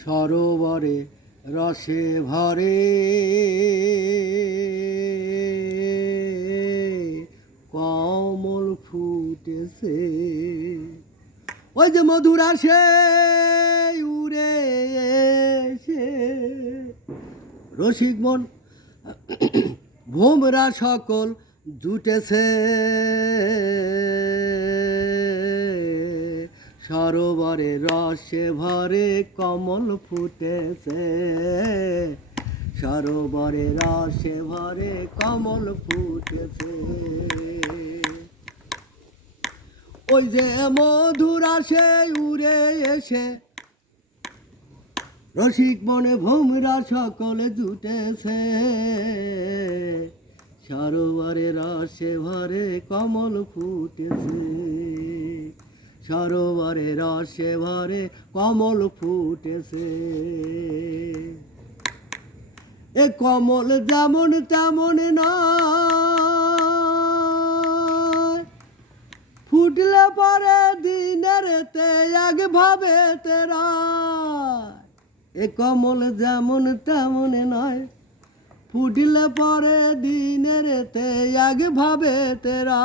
সরোবরে রসে ভরে কমল ফুটেছে। ওই যে মধুর আসে উড়ে এসে রসিক মন ভোমরা সকল জুটেছে। সরোবরে রসে ভরে কমল ফুটেছে। সরোবরে রসে ভরে কমল ফুটেছে। ওই যে মধুর আসে উড়ে এসে রসিক মনে ভোমরা সকলে জুটেছে। সরোবরে রসে ভরে কমল ফুটেছে। সরোবরে রসে ভরে কমল ফুটেছে। এ কমল যেমন তেমন নয়, ফুটলে পরে দিনের তে একভাবে তেরা। এ কমল যেমন তেমন নয়, ফুটলে পরে দিনের তে একভাবে তেরা।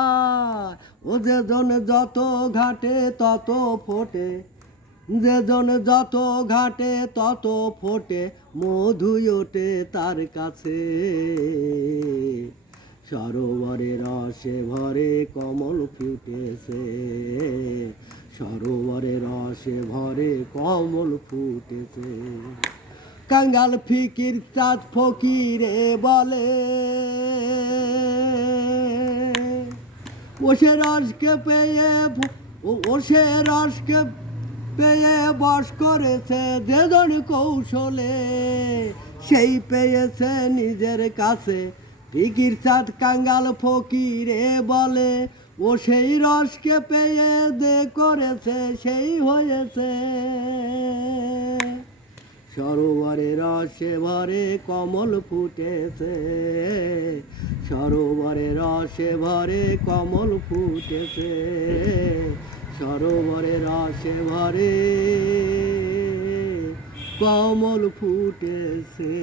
ও যে জন যত ঘাটে তত ফোটে, যে জন যত ঘাটে তত ফোটে, মধুই ওঠে তার কাছে। সরোবরে রসে ভরে কমল ফুটেছে। সরোবরে রসে ভরে কমল ফুটেছে। কাঙ্গাল ফিকির চাঁদ ফকিরে বলে, ওসে রসকে পেয়ে ওসে রসকে পেয়ে বশ করেছে যে জন কৌশলে, সেই পেয়েছে নিজের কাছে। ফিকির চাঁদ কাঙ্গাল ফকিরে বলে, ও সেই রসকে পেয়ে দে করেছে সেই হয়েছে। সরোবরে রসে ভরে কমল ফুটেছে। সরোবরে রসে ভরে কমল ফুটেছে। সরোবরে রসে ভরে কমল ফুটেছে।